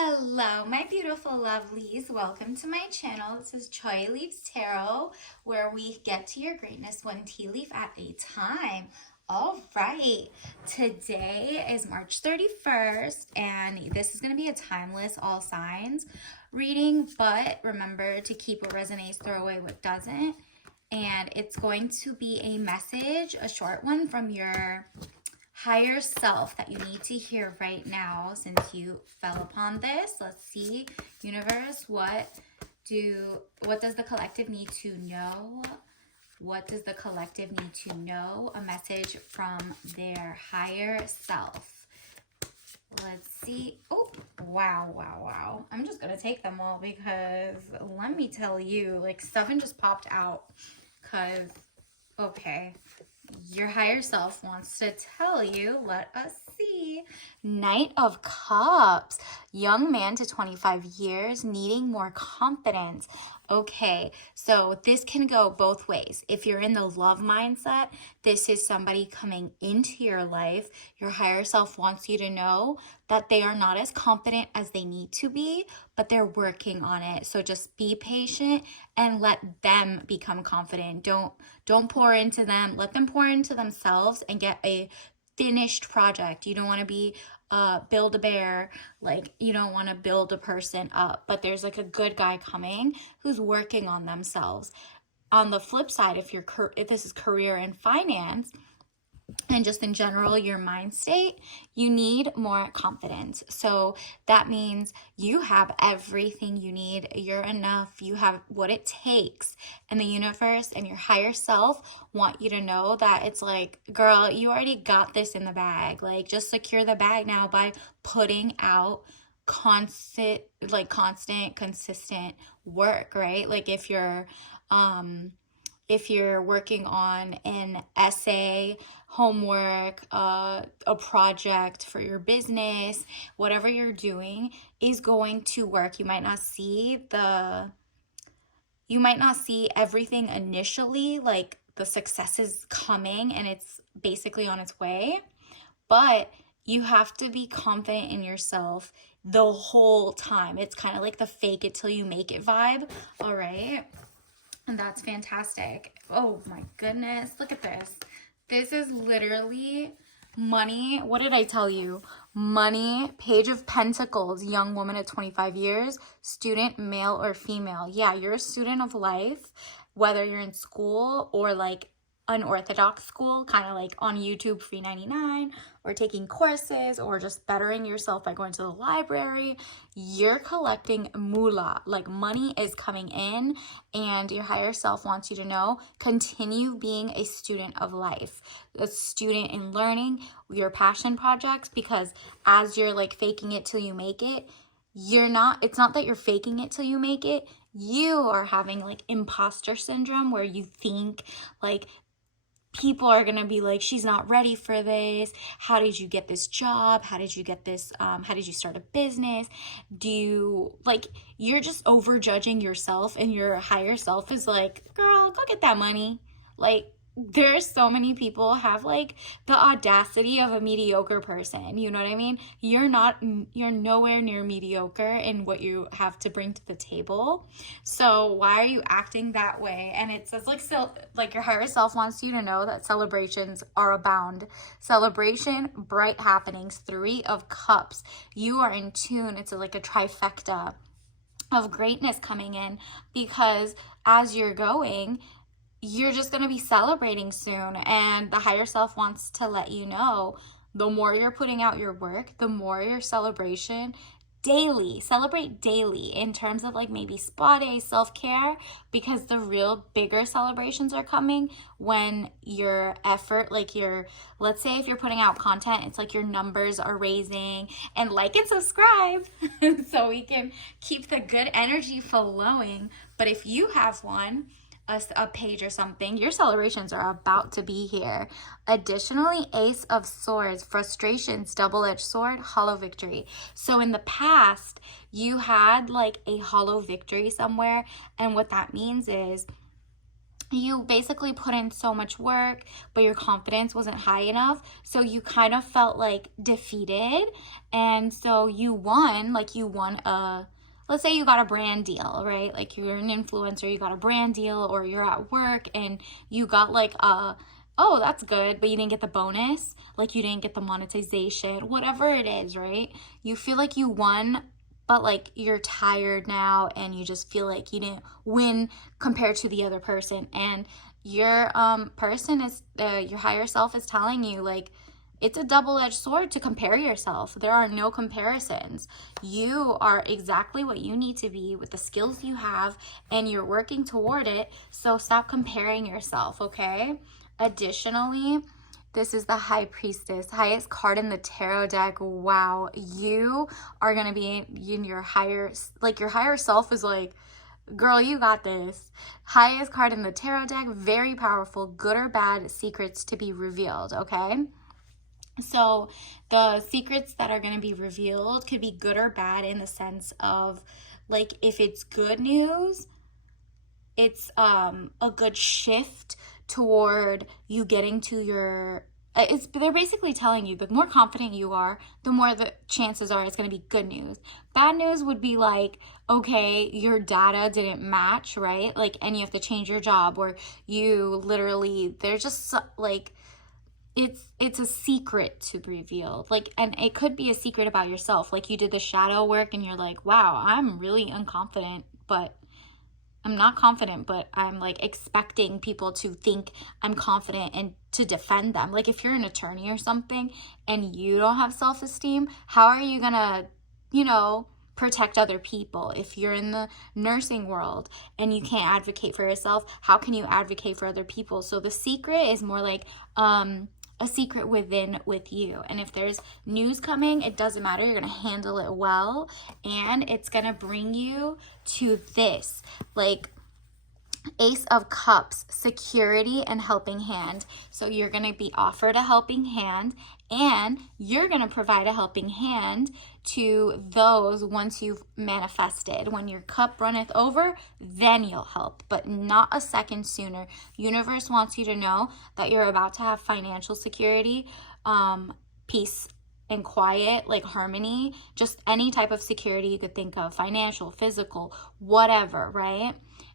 Hello, my beautiful lovelies. Welcome to my channel. This is Choi Leaves Tarot, where we get to your greatness one tea leaf at a time. All right, today is March 31st, and this is going to be a timeless all signs reading, but remember to keep what resonates, throw away what doesn't. And it's going to be a message, a short one from your higher self that you need to hear right now since you fell upon this. Let's see, universe, what does the collective need to know? What does the collective need to know? A message from their higher self. Let's see. Oh, wow. I'm just gonna take them all because let me tell you, like, stuffing just popped out. Because, okay, your higher self wants to tell you. Let us see. Knight of Cups. Young man to 25 years, needing more confidence. Okay, so this can go both ways. If you're in the love mindset, this is somebody coming into your life. Your higher self wants you to know that they are not as confident as they need to be, but they're working on it. So just be patient and let them become confident. Don't pour into them. Let them pour into themselves and get a finished project. You don't want to be build a bear, like you don't want to build a person up, but there's like a good guy coming who's working on themselves. On the flip side, if this is career and finance, and just in general, your mind state, you need more confidence. So that means you have everything you need. You're enough. You have what it takes. And the universe and your higher self want you to know that it's like, girl, you already got this in the bag. Like, just secure the bag now by putting out consistent, consistent work, right? Like if you're working on an essay, homework, a project for your business, whatever you're doing is going to work. You might not see everything initially, like the success is coming and it's basically on its way, but you have to be confident in yourself the whole time. It's kind of like the fake it till you make it vibe, all right? And that's fantastic. Oh my goodness, look at this. This is literally money. What did I tell you? Money, Page of Pentacles, young woman at 25 years, student, male or female. Yeah, you're a student of life, whether you're in school or like unorthodox school, kind of like on YouTube, free 99, or taking courses, or just bettering yourself by going to the library. You're collecting moolah, like money is coming in, and your higher self wants you to know, continue being a student of life, a student in learning your passion projects, because as you're like faking it till you make it, it's not that you're faking it till you make it. You are having like imposter syndrome where you think like people are gonna be like, she's not ready for this. How did you get this job? How did you get this? How did you start a business? You're just overjudging yourself, and your higher self is like, girl, go get that money. Like, there's so many people have like the audacity of a mediocre person. You know what I mean? You're nowhere near mediocre in what you have to bring to the table. So why are you acting that way? And it says like your higher self wants you to know that celebrations are abound. Celebration, bright happenings, 3 of Cups. You are in tune. It's like a trifecta of greatness coming in, because as you're going, you're just going to be celebrating soon, and the higher self wants to let you know, the more you're putting out your work, the more your celebration celebrate daily in terms of like maybe spa day, self-care, because the real bigger celebrations are coming when your effort, let's say if you're putting out content, it's like your numbers are raising, and like and subscribe so we can keep the good energy flowing. But if you have a page or something, your celebrations are about to be here. Additionally, Ace of Swords, frustrations, double-edged sword, hollow victory. So in the past, you had like a hollow victory somewhere, and what that means is you basically put in so much work, but your confidence wasn't high enough. So you kind of felt like defeated. And so you won, let's say you got a brand deal, right? Like you're an influencer, you got a brand deal, or you're at work and you got like oh, that's good, but you didn't get the bonus, like you didn't get the monetization, whatever it is, right? You feel like you won, but like you're tired now and you just feel like you didn't win compared to the other person. And your person is your higher self is telling you like it's a double-edged sword to compare yourself. There are no comparisons. You are exactly what you need to be with the skills you have, and you're working toward it. So stop comparing yourself, okay? Additionally, this is the High Priestess, highest card in the tarot deck. Wow, you are going to be in your higher, like your higher self is like, girl, you got this. Highest card in the tarot deck, very powerful, good or bad secrets to be revealed, okay? So the secrets that are going to be revealed could be good or bad in the sense of, like, if it's good news, it's a good shift toward you getting to your they're basically telling you the more confident you are, the more the chances are it's going to be good news. Bad news would be like, okay, your data didn't match, right? Like, and you have to change your job, or you literally, they're just like, it's a secret to reveal, like, and it could be a secret about yourself, like you did the shadow work and you're like, wow, I'm really unconfident, but I'm not confident, but I'm like expecting people to think I'm confident and to defend them. Like if you're an attorney or something and you don't have self-esteem, how are you gonna, protect other people? If you're in the nursing world and you can't advocate for yourself, how can you advocate for other people? So the secret is more like a secret within with you. And if there's news coming, it doesn't matter. You're going to handle it well, and it's going to bring you to this, like, Ace of Cups, security and helping hand. So you're going to be offered a helping hand, and you're going to provide a helping hand to those once you've manifested. When your cup runneth over, then you'll help, but not a second sooner. Universe wants you to know that you're about to have financial security, peace and quiet, like harmony, just any type of security you could think of, financial, physical, whatever, right?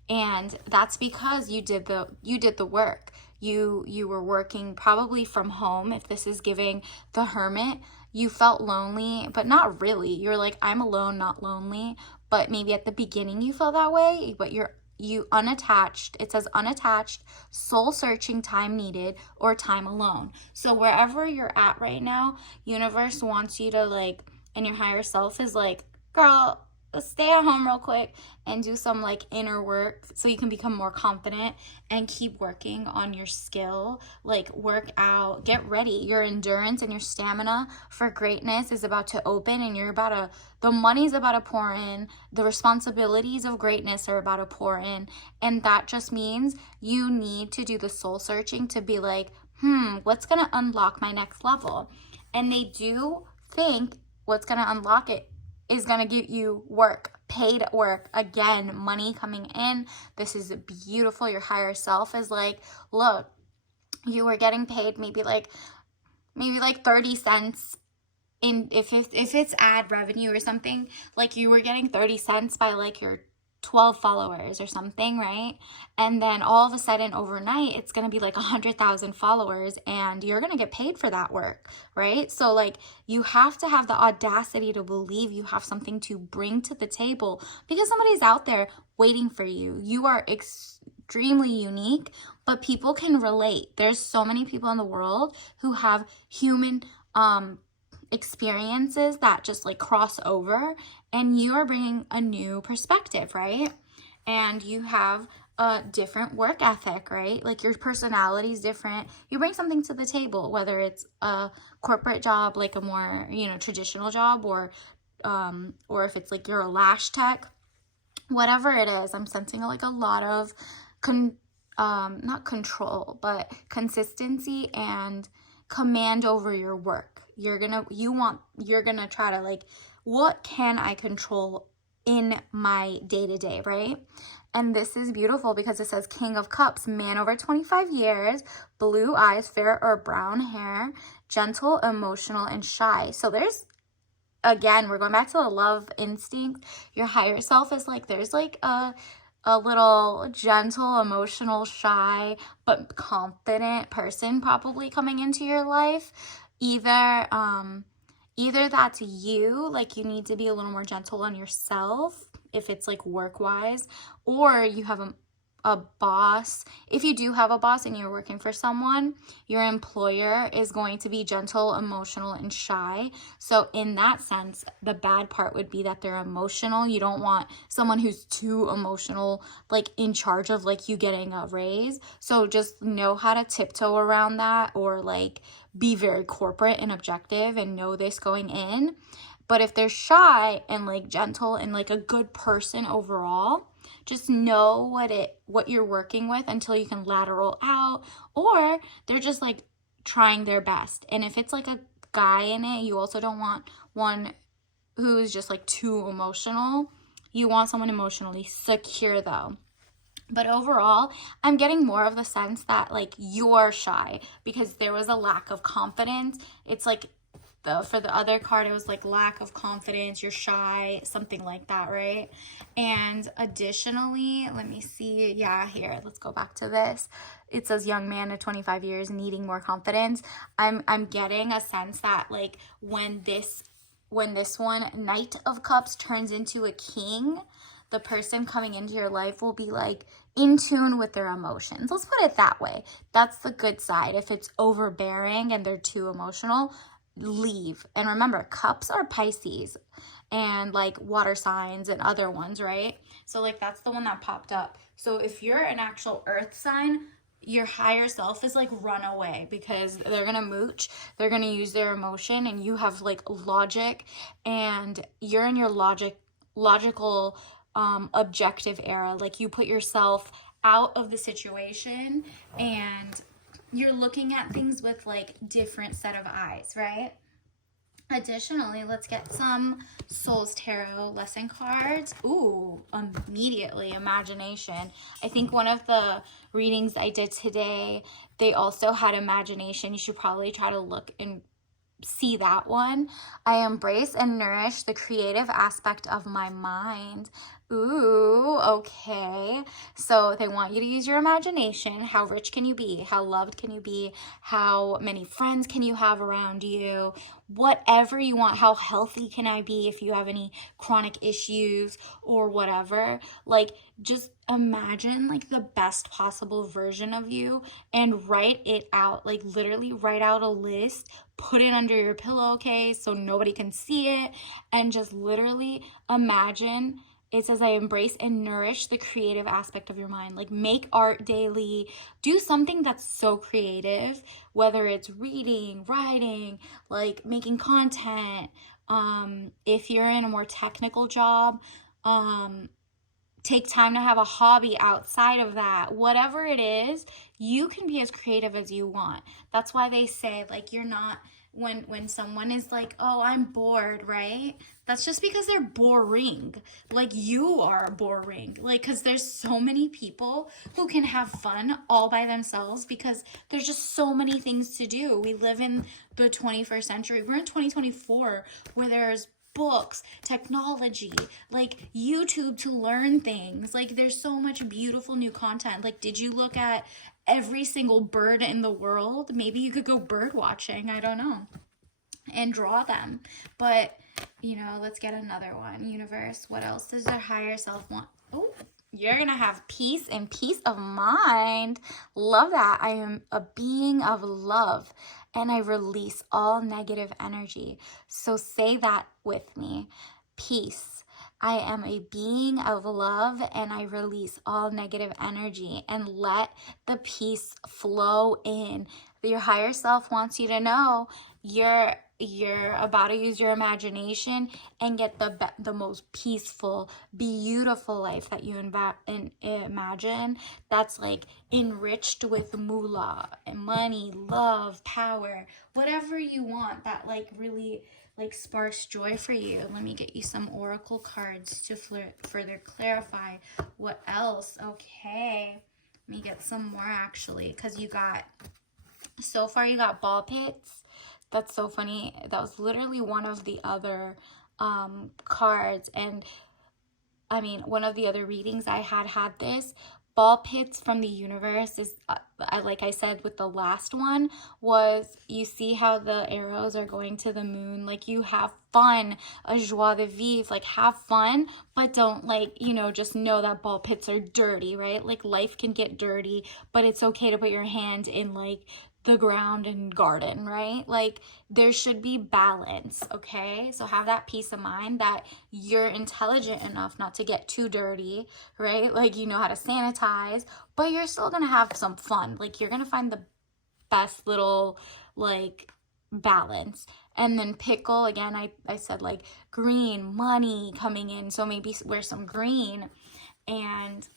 And that's because you did the work. You were working probably from home. If this is giving the Hermit, you felt lonely, but not really. You're like, I'm alone, not lonely. But maybe at the beginning you felt that way, but you unattached. It says unattached, soul searching, time needed, or time alone. So wherever you're at right now, universe wants you to, like, and your higher self is like, girl, stay at home real quick and do some like inner work so you can become more confident and keep working on your skill. Like, work out, get ready. Your endurance and your stamina for greatness is about to open, and the money's about to pour in. The responsibilities of greatness are about to pour in. And that just means you need to do the soul searching to be like, what's going to unlock my next level? And they do think what's going to unlock it is going to give you work, paid work, again, money coming in. This is beautiful. Your higher self is like, look, you were getting paid maybe like 30 cents in, if it's ad revenue or something, like you were getting 30 cents by like your 12 followers or something, right? And then all of a sudden overnight, it's going to be like 100,000 followers, and you're going to get paid for that work, right? So like, you have to have the audacity to believe you have something to bring to the table, because somebody's out there waiting for you. You are extremely unique, but people can relate. There's so many people in the world who have human experiences that just like cross over, and you are bringing a new perspective, right? And you have a different work ethic, right? Like, your personality is different. You bring something to the table, whether it's a corporate job, like a more, traditional job, or if it's like you're a lash tech, whatever it is. I'm sensing like a lot of not control, but consistency and command over your work. You're gonna try to, like, what can I control in my day-to-day, right? And this is beautiful because it says King of Cups, man over 25 years, blue eyes, fair or brown hair, gentle, emotional, and shy. So there's, again, we're going back to the love instinct. Your higher self is like, there's like a little gentle, emotional, shy, but confident person probably coming into your life. Either that's you, like you need to be a little more gentle on yourself if it's like work-wise, or you have a boss. If you do have a boss and you're working for someone, your employer is going to be gentle, emotional, and shy. So in that sense, the bad part would be that they're emotional. You don't want someone who's too emotional, like in charge of like you getting a raise. So just know how to tiptoe around that, or like be very corporate and objective and know this going in. But if they're shy and like gentle and like a good person overall, just know what you're working with until you can lateral out, or they're just like trying their best. And if it's like a guy in it, you also don't want one who is just like too emotional. You want someone emotionally secure though. But overall, I'm getting more of the sense that like you're shy because there was a lack of confidence. It's like for the other card, it was like lack of confidence, you're shy, something like that, right? And additionally, let me see. Yeah, here, let's go back to this. It says young man of 25 years needing more confidence. I'm getting a sense that like when this one, Knight of Cups, turns into a king, the person coming into your life will be like in tune with their emotions. Let's put it that way. That's the good side. If it's overbearing and they're too emotional, leave. And remember, cups are Pisces and like water signs and other ones, right? So like that's the one that popped up. So if you're an actual earth sign, your higher self is like run away because they're gonna mooch, they're gonna use their emotion, and you have like logic, and you're in your logical objective era. Like you put yourself out of the situation and you're looking at things with like different set of eyes, right? Additionally, let's get some Souls Tarot lesson cards. Ooh, immediately, imagination. I think one of the readings I did today, they also had imagination. You should probably try to look and see that one. I embrace and nourish the creative aspect of my mind. Ooh, okay. So they want you to use your imagination. How rich can you be? How loved can you be? How many friends can you have around you? Whatever you want. How healthy can I be if you have any chronic issues or whatever? Like, just imagine like the best possible version of you and write it out. Like, literally write out a list, put it under your pillowcase so nobody can see it, and just literally imagine. It says, I embrace and nourish the creative aspect of your mind. Like, make art daily. Do something that's so creative, whether it's reading, writing, like making content. If you're in a more technical job, take time to have a hobby outside of that. Whatever it is, you can be as creative as you want. That's why they say, like, you're not, when someone is like, oh, I'm bored, right? That's just because they're boring. Like, you are boring. Like, because there's so many people who can have fun all by themselves because there's just so many things to do. We live in the 21st century. We're in 2024 where there's books, technology, like YouTube to learn things. Like, there's so much beautiful new content. Like, did you look at every single bird in the world? Maybe you could go bird watching, I don't know, and draw them. But, you know, let's get another one. Universe, what else does their higher self want? Oh, you're gonna have peace and peace of mind. Love that. I am a being of love and I release all negative energy. So say that with me. Peace. I am a being of love and I release all negative energy, and let the peace flow in. Your higher self wants you to know you're about to use your imagination and get the most peaceful, beautiful life that you imagine. That's like enriched with moolah and money, love, power, whatever you want. That like really like sparks joy for you. Let me get you some oracle cards to further clarify what else. Okay, let me get some more actually, because you got, so far you got ball pits. That's so funny. That was literally one of the other cards, and I mean, one of the other readings I had this. Ball pits from the universe is, like I said with the last one, was you see how the arrows are going to the moon. Like, you have fun, a joie de vivre, like have fun, but don't, like, you know, just know that ball pits are dirty, right? Like, life can get dirty, but it's okay to put your hand in, like, the ground and garden, right? Like, there should be balance, okay? So have that peace of mind that you're intelligent enough not to get too dirty, right? Like, you know how to sanitize, but you're still gonna have some fun. Like, you're gonna find the best little, like, balance. And then pickle, again, I said, like, green, money coming in, so maybe wear some green. And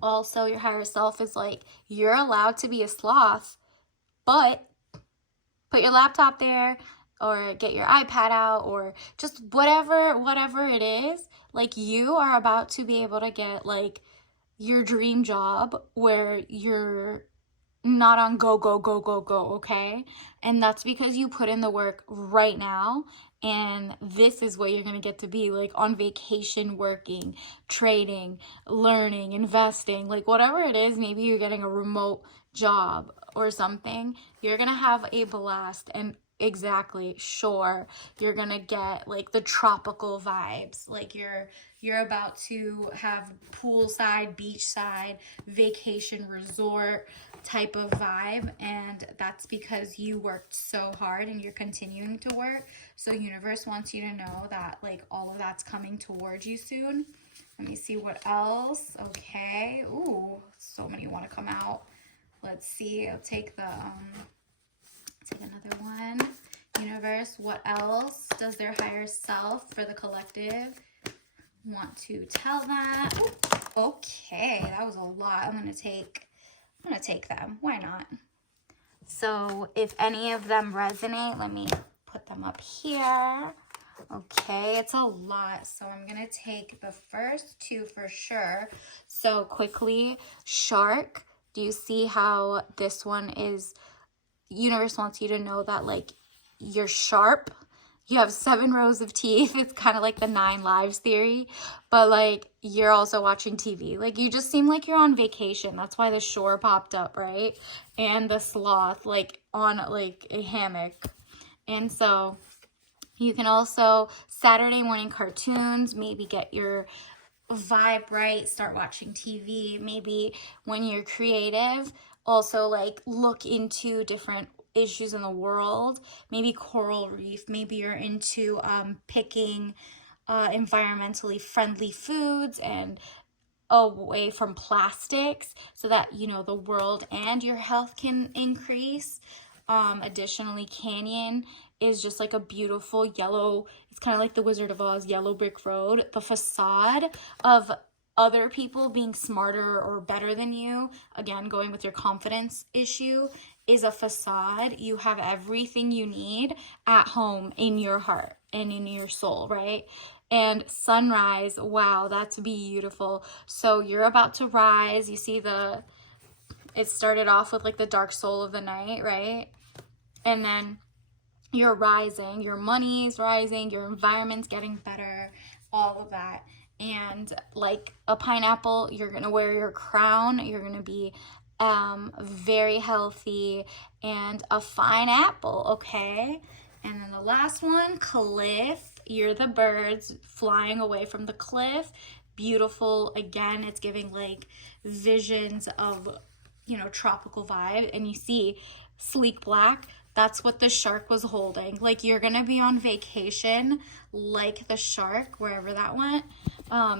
also your higher self is like, you're allowed to be a sloth, but put your laptop there, or get your iPad out, or just whatever it is. Like, you are about to be able to get, like, your dream job where you're not on go, okay? And that's because you put in the work right now, and this is what you're gonna get to be, like, on vacation, working, trading, learning, investing, like, whatever it is. Maybe you're getting a remote job or something. You're gonna have a blast, and exactly, sure, you're gonna get, like, the tropical vibes. Like, you're about to have poolside, beachside, vacation resort type of vibe, and that's because you worked so hard and you're continuing to work. So universe wants you to know that, like, all of that's coming towards you soon. Let me see what else. Okay. Ooh, so many want to come out. Let's see. I'll take the take another one. Universe, what else does their higher self for the collective want to tell them? Ooh, okay, that was a lot. I'm gonna take them. Why not? So if any of them resonate, let me put them up here. Okay, it's a lot, so I'm gonna take the first two for sure. So quickly, shark. Do you see how this one is, universe wants you to know that, like, you're sharp. You have 7 rows of teeth. It's kind of like the 9 lives theory, but, like, you're also watching TV. Like, you just seem like you're on vacation. That's why the shore popped up, right? And the sloth, like, on, like, a hammock. And so you can also, Saturday morning cartoons, maybe get your vibe right, start watching TV. Maybe when you're creative, also, like, look into different issues in the world. Maybe coral reef. Maybe you're into picking environmentally friendly foods and away from plastics, so that, you know, the world and your health can increase. Additionally, Canyon is just like a beautiful yellow, it's kind of like the Wizard of Oz yellow brick road. The facade of other people being smarter or better than you, again, going with your confidence issue, is a facade. You have everything you need at home in your heart and in your soul, right? And sunrise, wow, that's beautiful. So you're about to rise. You see it started off with, like, the dark soul of the night, right? And then you're rising, your money's rising, your environment's getting better, all of that. And like a pineapple, you're gonna wear your crown, you're gonna be very healthy and a fine apple, okay? And then the last one, cliff. You're the birds flying away from the cliff. Beautiful. Again, it's giving, like, visions of, you know, tropical vibe. And you see sleek black, that's what the shark was holding. Like, you're gonna be on vacation like the shark, wherever that went.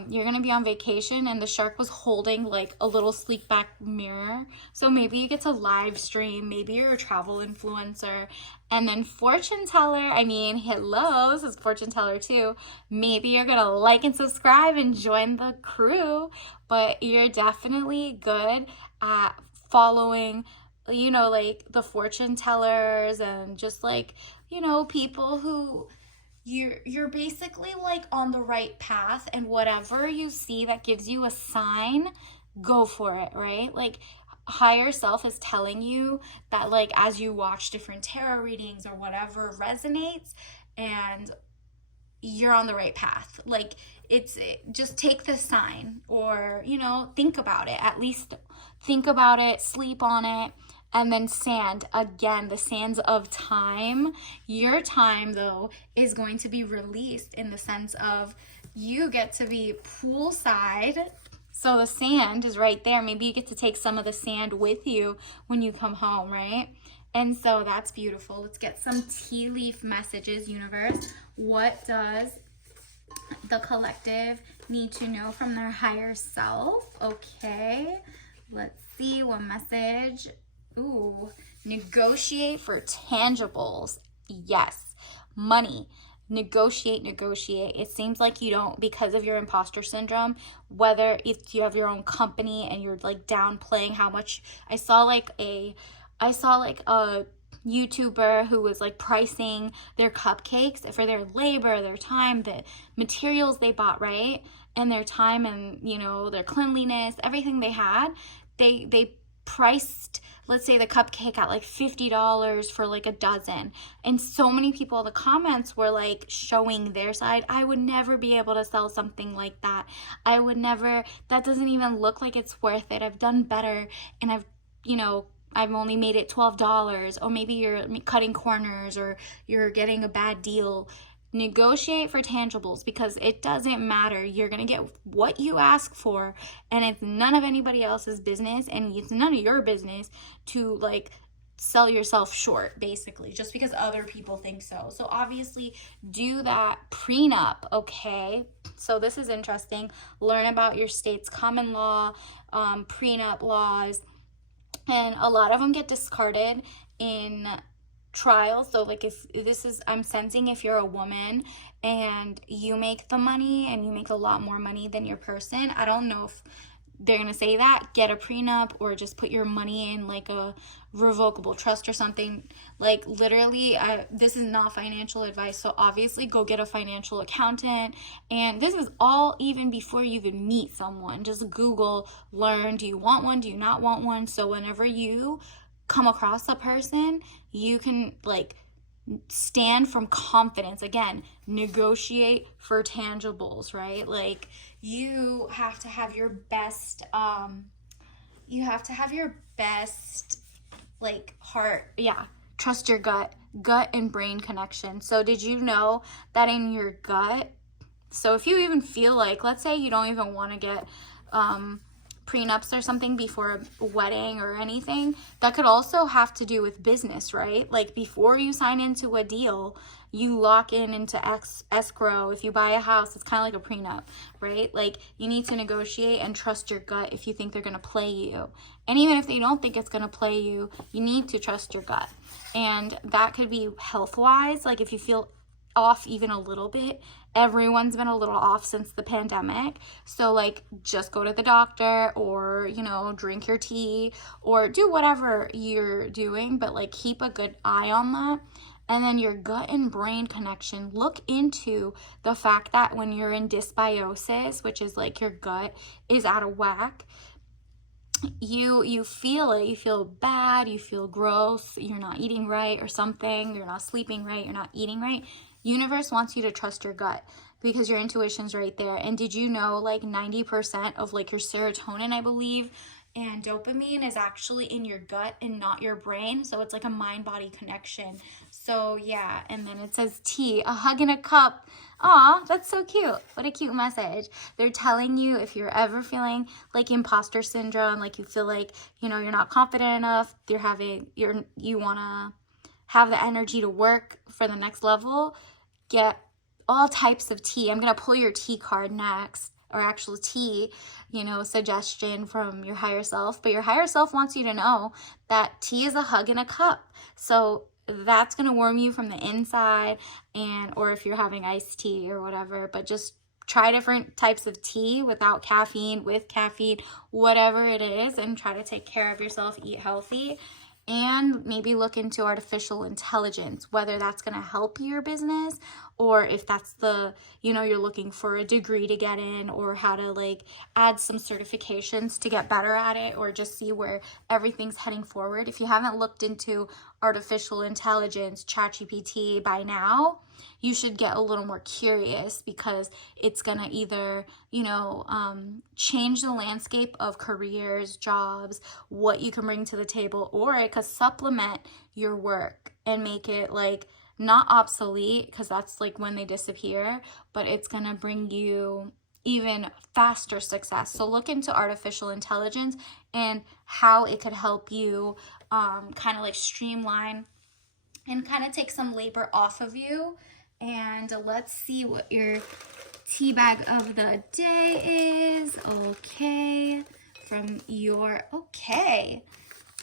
You're gonna be on vacation and the shark was holding, like, a little sleek back mirror. So maybe you get to live stream, maybe you're a travel influencer. And then fortune teller, I mean, hello, this is fortune teller too. Maybe you're gonna like and subscribe and join the crew, but you're definitely good at following, you know, like, the fortune tellers and just, like, you know, people who you're basically like on the right path, and whatever you see that gives you a sign, go for it, right? Like higher self is telling you that, like, as you watch different tarot readings or whatever resonates, and you're on the right path. Like just take the sign, or you know, think about it, at least think about it, sleep on it. And then sand, again, the sands of time. Your time, though, is going to be released in the sense of you get to be poolside. So the sand is right there. Maybe you get to take some of the sand with you when you come home, right? And so that's beautiful. Let's get some tea leaf messages, universe. What does the collective need to know from their higher self? Okay, let's see one message. Ooh, negotiate for tangibles. Yes, money. Negotiate. It seems like you don't, because of your imposter syndrome, whether if you have your own company and you're like downplaying how much. I saw like a YouTuber who was like pricing their cupcakes for their labor, their time, the materials they bought, right? And their time, and you know, their cleanliness, everything they had. They priced, let's say, the cupcake at like $50 for like a dozen. And so many people in the comments were like showing their side. I would never be able to sell something like that. I would never, that doesn't even look like it's worth it. I've done better, and I've only made it $12, or maybe you're cutting corners, or you're getting a bad deal. Negotiate for tangibles, because it doesn't matter. You're going to get what you ask for, and it's none of anybody else's business, and it's none of your business to like sell yourself short, basically, just because other people think so. So obviously do that prenup, okay? So this is interesting. Learn about your state's common law, prenup laws, and a lot of them get discarded in trial. So like if this is, I'm sensing, if you're a woman and you make the money and you make a lot more money than your person, I don't know if they're gonna say that, get a prenup, or just put your money in like a revocable trust or something. Like literally, this is not financial advice, so obviously go get a financial accountant. And this is all even before you even meet someone. Just Google, learn, do you want one, do you not want one? So whenever you come across a person, you can like stand from confidence. Again, negotiate for tangibles, right? Like you have to have your best like heart, yeah, trust your gut and brain connection. So did you know that in your gut, so if you even feel like, let's say you don't even want to get prenups or something before a wedding or anything, that could also have to do with business, right? Like before you sign into a deal, you lock into escrow. If you buy a house, it's kind of like a prenup, right? Like you need to negotiate and trust your gut if you think they're going to play you. And even if they don't think it's going to play you, you need to trust your gut. And that could be health-wise, like if you feel off even a little bit. Everyone's been a little off since the pandemic. So like just go to the doctor, or, you know, drink your tea, or do whatever you're doing, but like keep a good eye on that. And then your gut and brain connection, look into the fact that when you're in dysbiosis, which is like your gut is out of whack, you feel it, you feel bad, you feel gross, you're not eating right or something, you're not sleeping right, you're not eating right. Universe wants you to trust your gut, because your intuition's right there. And did you know like 90% of like your serotonin, I believe, and dopamine is actually in your gut and not your brain? So it's like a mind-body connection. So yeah, and then it says tea, a hug in a cup. Aw, that's so cute. What a cute message. They're telling you, if you're ever feeling like imposter syndrome, like you feel like, you know, you're not confident enough, you want to have the energy to work for the next level, get all types of tea. I'm going to pull your tea card next, or actual tea, you know, suggestion from your higher self. But your higher self wants you to know that tea is a hug in a cup. So that's going to warm you from the inside, and or if you're having iced tea or whatever, but just try different types of tea without caffeine, with caffeine, whatever it is, and try to take care of yourself, eat healthy. and maybe look into artificial intelligence, whether that's going to help your business or if that's the, you're looking for a degree to get in, or how to like add some certifications to get better at it, or just see where everything's heading forward. If you haven't looked into artificial intelligence, ChatGPT by now, you should get a little more curious, because it's going to either, change the landscape of careers, jobs, what you can bring to the table, or it could supplement your work and make it like not obsolete, because that's like when they disappear, but it's going to bring you even faster success. So look into artificial intelligence and how it could help you kind of like streamline and kind of take some labor off of you. And let's see what your tea bag of the day is. Okay,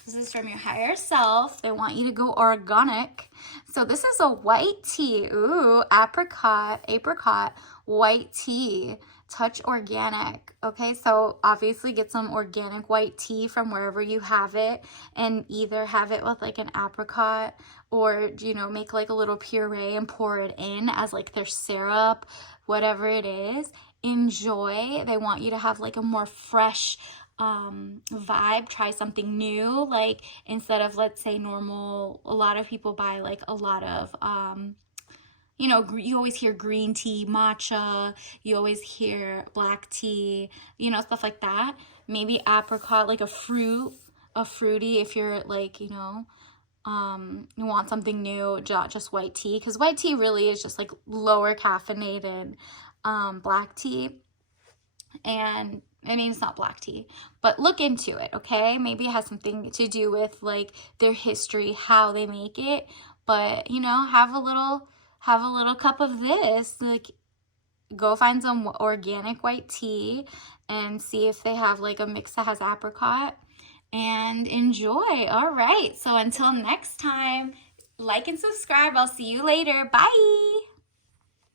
this is from your higher self. They want you to go organic. So this is a white tea. Ooh, apricot, white tea. Touch organic. Okay, so obviously get some organic white tea from wherever you have it, and either have it with like an apricot, or make like a little puree and pour it in as like their syrup, whatever it is. Enjoy. They want you to have like a more fresh vibe. Try something new, like instead of, let's say, normal, a lot of people buy like a lot of you always hear green tea, matcha, you always hear black tea, stuff like that. Maybe apricot, like a fruity, if you're like, you want something new, not just white tea, because white tea really is just like lower caffeinated black tea. And I mean, it's not black tea, but look into it, okay? Maybe it has something to do with like their history, how they make it, but have a little cup of this. Like, go find some organic white tea and see if they have like a mix that has apricot, and enjoy. All right, so until next time, like and subscribe. I'll see you later. Bye.